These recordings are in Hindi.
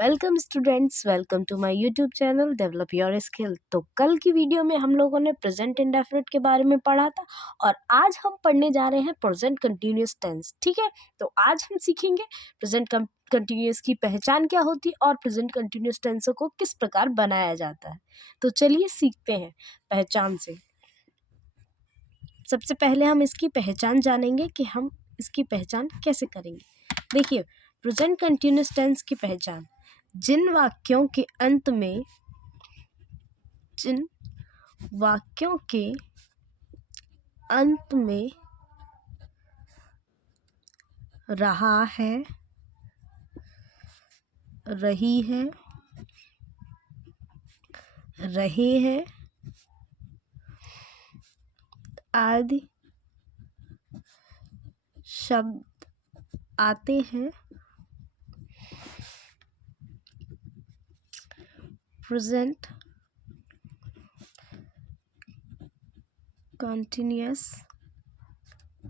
Welcome students, welcome to my YouTube channel develop your skill. तो कल की वीडियो में हम लोगों ने प्रेजेंट इंडेफिनिट के बारे में पढ़ा था और आज हम पढ़ने जा रहे हैं प्रेजेंट कंटिन्यूअस टेंस। ठीक है, तो आज हम सीखेंगे प्रेजेंट कंटिन्यूअस की पहचान क्या होती है और प्रेजेंट कंटिन्यूअस टेंसों को किस प्रकार बनाया जाता है। तो चलिए सीखते हैं पहचान से। सबसे पहले हम इसकी पहचान जानेंगे कि हम इसकी पहचान कैसे करेंगे। देखिए, प्रेजेंट कंटिन्यूअस टेंस की पहचान: जिन वाक्यों के अंत में रहा है, रही है, रहे हैं आदि शब्द आते हैं, प्रेजेंट कंटिन्यूअस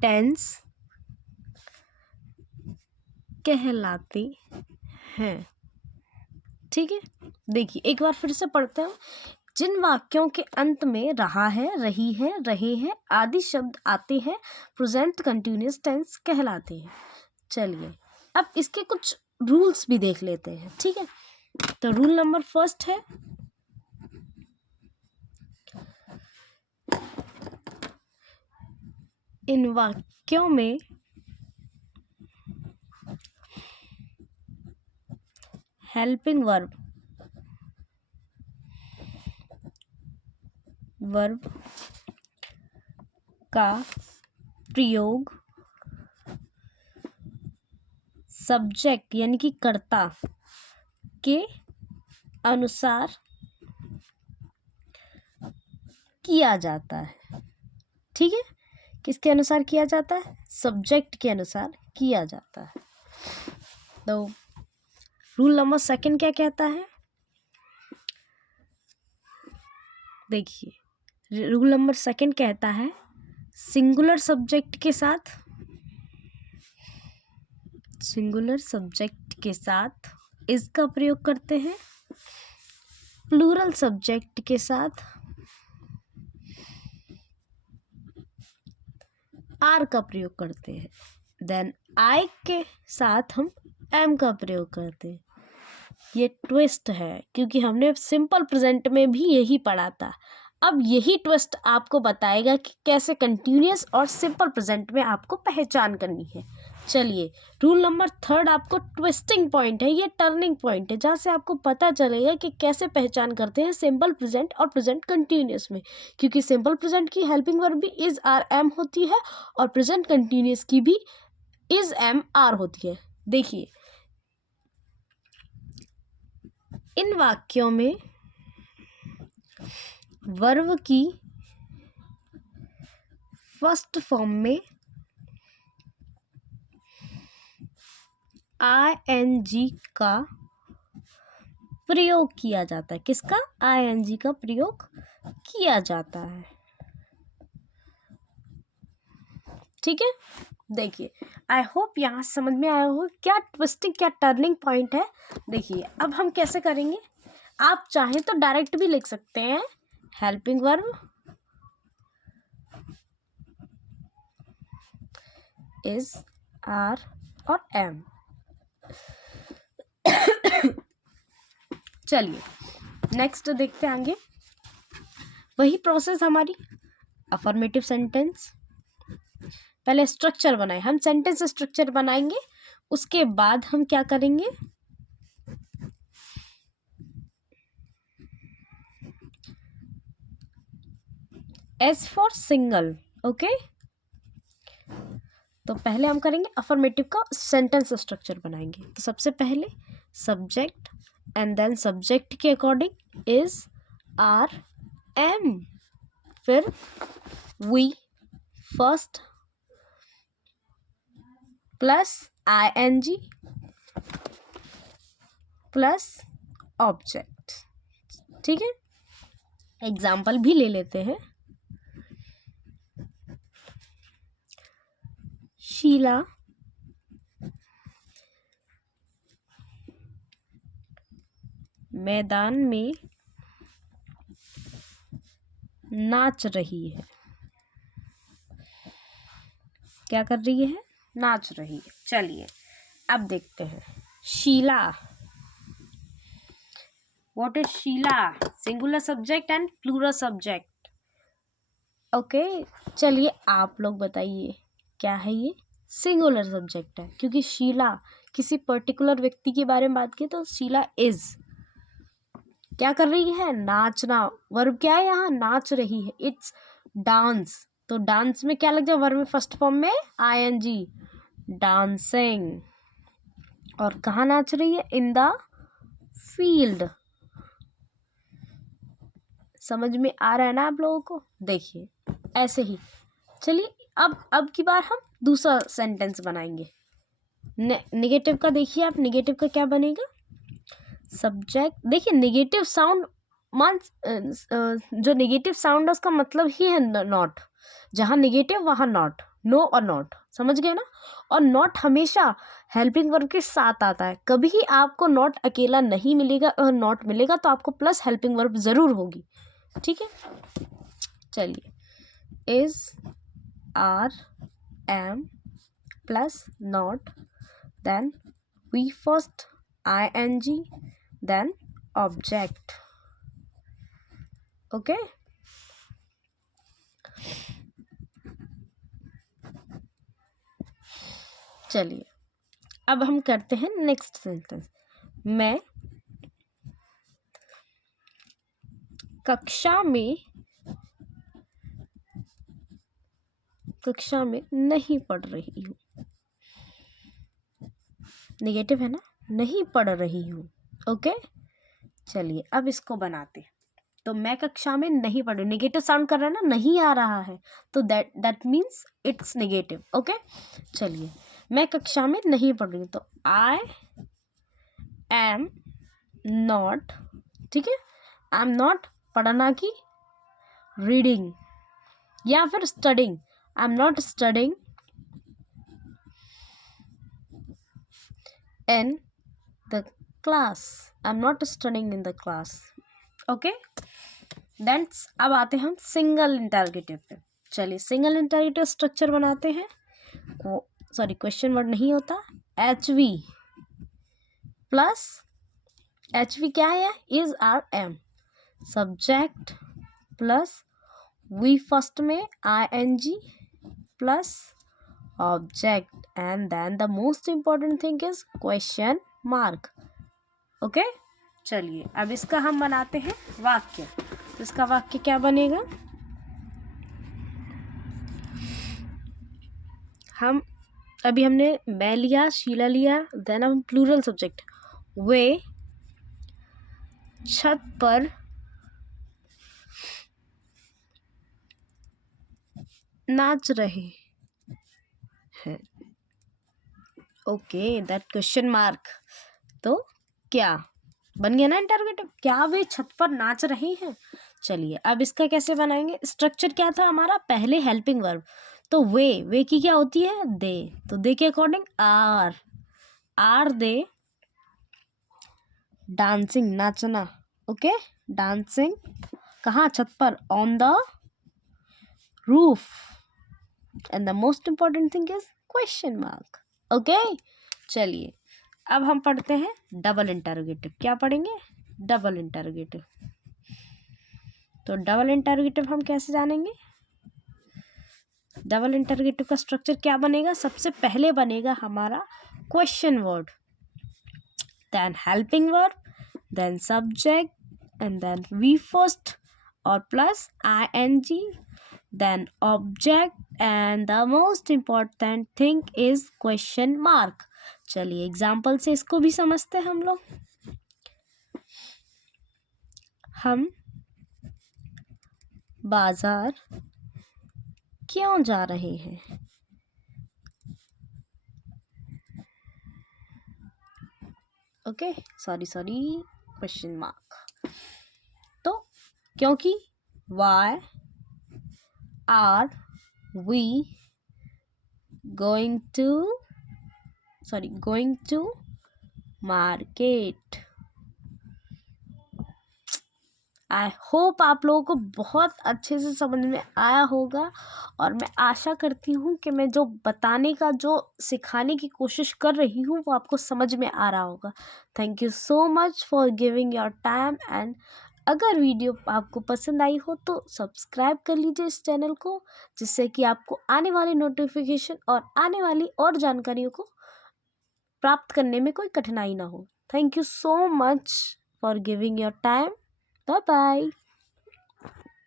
टेंस कहलाते हैं। ठीक है, देखिए एक बार फिर से पढ़ते हैं। जिन वाक्यों के अंत में रहा है, रही है, रहे हैं आदि शब्द आते हैं, प्रेजेंट कंटिन्यूअस टेंस कहलाते हैं। चलिए अब इसके कुछ रूल्स भी देख लेते हैं। ठीक है, तो रूल नंबर फर्स्ट है, इन वाक्यों में हेल्पिंग वर्ब का प्रयोग सब्जेक्ट यानी कि कर्ता के अनुसार किया जाता है। ठीक है, किसके अनुसार किया जाता है? सब्जेक्ट के अनुसार किया जाता है। तो रूल नंबर सेकंड क्या कहता है? देखिए, रूल नंबर सेकंड कहता है सिंगुलर सब्जेक्ट के साथ इसका प्रयोग करते हैं, प्लूरल सब्जेक्ट के साथ आर का प्रयोग करते हैं, देन आई के साथ हम एम का प्रयोग करते हैं। ये ट्विस्ट है क्योंकि हमने सिंपल प्रेजेंट में भी यही पढ़ा था। अब यही ट्विस्ट आपको बताएगा कि कैसे कंटिन्यूअस और सिंपल प्रेजेंट में आपको पहचान करनी है। चलिए, रूल नंबर थर्ड आपको ट्विस्टिंग पॉइंट है, ये टर्निंग पॉइंट है जहाँ से आपको पता चलेगा कि कैसे पहचान करते हैं सिंपल प्रेजेंट और प्रेजेंट कंटिन्यूअस में। क्योंकि सिंपल प्रेजेंट की हेल्पिंग वर्ब भी इज आर एम होती है और प्रेजेंट कंटिन्यूअस की भी इज एम आर होती है। देखिए, इन वाक्यों में वर्ब की फर्स्ट फॉर्म में आईएनजी का प्रयोग किया जाता है। किसका? आईएनजी का प्रयोग किया जाता है। ठीक है, देखिए आई होप यहाँ समझ में आया हो क्या ट्विस्टिंग क्या टर्निंग पॉइंट है। देखिए अब हम कैसे करेंगे, आप चाहें तो डायरेक्ट भी लिख सकते हैं, हेल्पिंग वर्ब इज आर और एम। चलिए नेक्स्ट देखते हैं आगे। वही प्रोसेस हमारी अफर्मेटिव सेंटेंस। पहले स्ट्रक्चर बनाए, हम सेंटेंस स्ट्रक्चर बनाएंगे, उसके बाद हम क्या करेंगे, एस फॉर सिंगल। ओके, तो पहले हम करेंगे अफर्मेटिव का सेंटेंस स्ट्रक्चर बनाएंगे। तो सबसे पहले सब्जेक्ट एंड देन सब्जेक्ट के अकॉर्डिंग इज आर एम, फिर V first plus ING plus object. ठीक है, एग्जाम्पल भी ले लेते हैं। शीला मैदान में नाच रही है। क्या कर रही है? नाच रही है। चलिए अब देखते हैं Sheela. What is Sheela? Singular subject and plural subject. Okay, चलिए आप लोग बताइए क्या है ये? सिंगुलर सब्जेक्ट है क्योंकि शीला किसी पर्टिकुलर व्यक्ति के बारे में बात की, तो शीला इज क्या कर रही है? नाचना। वर्ब क्या है यहाँ? नाच रही है। It's dance. तो डांस में क्या लग जाए? वर्ब में फर्स्ट फॉर्म में आईएनजी, डांसिंग। और कहाँ नाच रही है? In the field. समझ में आ रहा है ना आप लोगों को? देखिए ऐसे ही। चलिए अब की बार हम दूसरा सेंटेंस बनाएंगे। नेगेटिव का देखिए आप, नेगेटिव का क्या बनेगा? सब्जेक्ट। देखिए नेगेटिव साउंड मीन्स जो नेगेटिव साउंड है उसका मतलब ही है नॉट। जहाँ नेगेटिव वहाँ नॉट, नो और नॉट, समझ गए ना? और नॉट हमेशा हेल्पिंग वर्ब के साथ आता है। कभी ही आपको नॉट अकेला नहीं मिलेगा। नॉट मिलेगा तो आपको प्लस हेल्पिंग वर्ब जरूर होगी। ठीक है, चलिए is, are, am plus not, then V first, ing, then object. Okay, चलिए अब हम करते हैं नेक्स्ट सेंटेंस। मैं कक्षा में नहीं पढ़ रही हूँ। नेगेटिव है ना? नहीं पढ़ रही हूँ। ओके, चलिए अब इसको बनाते हैं। तो मैं कक्षा में नहीं पढ़ रही, नेगेटिव साउंड कर रहा है ना, नहीं आ रहा है, तो that means it's negative. Okay, चलिए मैं कक्षा में नहीं पढ़ रही हूँ, तो आई एम नॉट। ठीक है, आई एम नॉट पढ़ना की रीडिंग या फिर studying. I am not studying in the class. I am not studying in the class. Okay, then अब आते हैं हम सिंगल इंटरोगेटिव पे। चलिए सिंगल इंटरोगेटिव स्ट्रक्चर बनाते हैं। सॉरी, क्वेश्चन वर्ड नहीं होता। HV प्लस HV क्या है? Is, are, am. Subject plus V first में ING plus object, and then the most important thing is question mark. Okay, चलिए अब इसका हम बनाते हैं वाक्य। तो इसका वाक्य क्या बनेगा? हमने मैं लिया, शीला लिया, देन हम प्लूरल सब्जेक्ट। वे छत पर नाच रहे हैं। Okay, that question mark. तो क्या बन गया ना इंटरोगेटिव? क्या वे छत पर नाच रहे हैं? चलिए अब इसका कैसे बनाएंगे? स्ट्रक्चर क्या था हमारा? पहले हेल्पिंग वर्ब, तो वे की क्या होती है? दे। तो दे के अकॉर्डिंग आर दे डांसिंग, नाचना। ओके, डांसिंग कहाँ? छत पर, on the roof, and the most important thing is question mark. Okay, चलिए अब हम पढ़ते हैं डबल इंटरोगेटिव। क्या पढ़ेंगे? Double interrogative. तो डबल इंटरोगेटिव हम कैसे जानेंगे? डबल इंटरोगेटिव का स्ट्रक्चर क्या बनेगा? सबसे पहले बनेगा हमारा question word, then helping verb, then subject, and then V first और plus ING, then object, and the most important thing is question mark. चलिए एग्जाम्पल से इसको भी समझते हैं हम लोग। हम बाजार क्यों जा रहे हैं? Okay, sorry question mark. तो क्योंकि why are we going to market? I hope आप लोगों को बहुत अच्छे से समझ में आया होगा, और मैं आशा करती हूँ कि मैं जो बताने का, जो सिखाने की कोशिश कर रही हूँ वो आपको समझ में आ रहा होगा। Thank you so much for giving your time. And अगर वीडियो आपको पसंद आई हो तो सब्सक्राइब कर लीजिए इस चैनल को, जिससे कि आपको आने वाली नोटिफिकेशन और आने वाली और जानकारियों को प्राप्त करने में कोई कठिनाई ना हो। Thank you so much for giving your time. Bye bye.